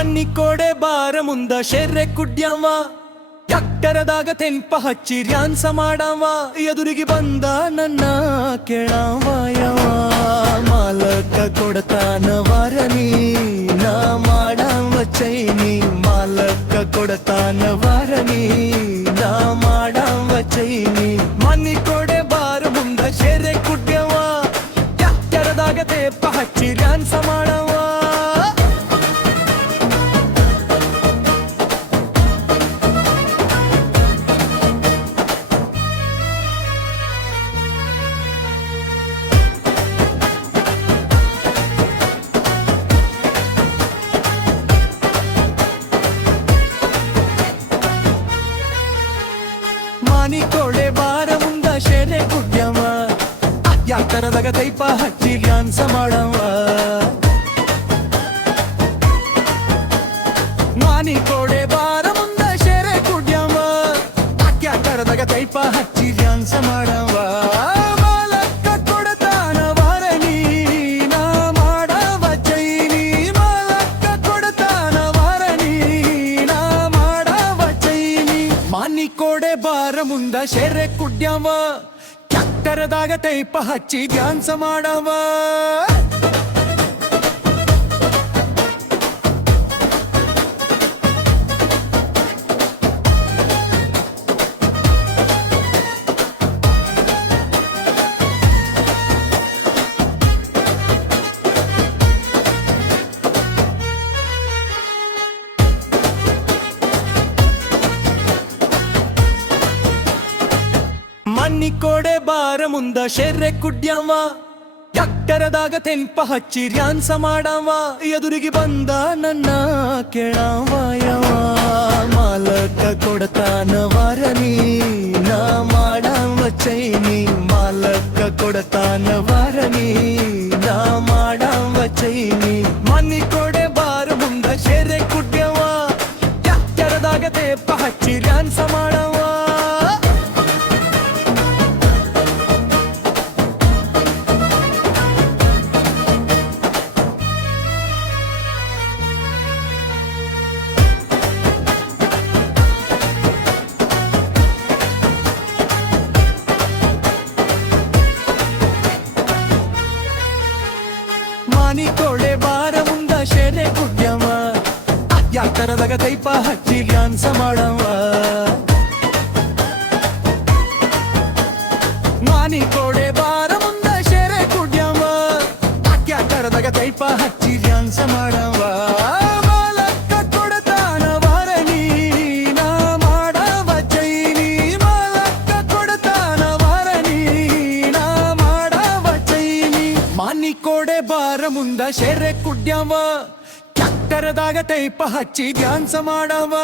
ಮಣ್ಣಿ ಕೊಡೆ ಬಾರ ಮುಂದ ಶೆರ್ರೆ ಕುಡ್ಯವ. ಎಕ್ಕರದಾಗ ತೆಂಪ ಹಚ್ಚಿ ರ್ಯಾನ್ಸ ಮಾಡವ. ಎದುರಿಗೆ ಬಂದ ನನ್ನ ಕೆಳವ ಯವ ಮಾಲಕ ಕೊಡತಾನ ವರನಿ, ನಾ ಮಾಡವ ಚೈನಿ. ಮಾಲಕ ಕೊಡತಾನ ವರನಿ, ನಾ ಮಾಡವ ಚೈನಿ. ಮನಿ ಕೊಡೆ ಬಾರ ಮುಂದ ಶೆರ್ರೆ ಕುಡ್ಯವ. ಮಾನಿಕೋಡೆ ಬಾರ ಮುಂದ ಶೆರೆ ಕುಡ್ಯವ. ಯಾತರದಾಗ ತೈಪ ಹಚ್ಚಿ ಡ್ಯಾನ್ಸ ಮಾಡವ. ಕೋಡೆ ಬಾರ ಮುಂದ ಶೆರೆ ಕುಡ್ಯಾವ. ಚಕ್ಕರದಾಗ ತೈಪ ಹಚ್ಚಿ ಡ್ಯಾನ್ಸ ಮಾಡವ. ಕೋಡೆ ಬಾರ ಮುಂದ ಶೆರ್ರೆ ಕುಡ್ಯವ. ಎಕ್ಕರದಾಗ ತೆಂಪ ಹಚ್ಚಿ ರ್ಯಾನ್ಸ ಮಾಡವ. ಎದುರಿಗೆ ಬಂದ ನನ್ನ ಕೇಳವ ಯವ ಮಾಲಕ ಕೊಡತಾನ ವರನಿ ನಾ ಮಾಡವ ಚೈನಿ. ಮಾನಿಕೋಳೆ ಬಾರ ಮುಂದ ಶೆರೆ ಕುಡ್ಯವ. ಯಾತರದಾಗ ದೈಪ ಹಚ್ಚಿ ಡ್ಯಾನ್ಸ ಮಾಡವ. ಮಾನಿಕೋಳೆ ಬಾರ ಮುಂದ ಶೆರೆ ಕುಡ್ಯವ. ಯಾತರದಾಗ ದೈಪ ಹಚ್ಚಿ ಡ್ಯಾನ್ಸ ಮಾಡವ. ಕೋಡೆ ಬಾರ ಮುಂದ ಶೆರೆ ಕುಡ್ಯವ. ಚಕ್ಕರದಾಗ ತೈಪ ಹಚ್ಚಿ ಡ್ಯಾನ್ಸ ಮಾಡವ.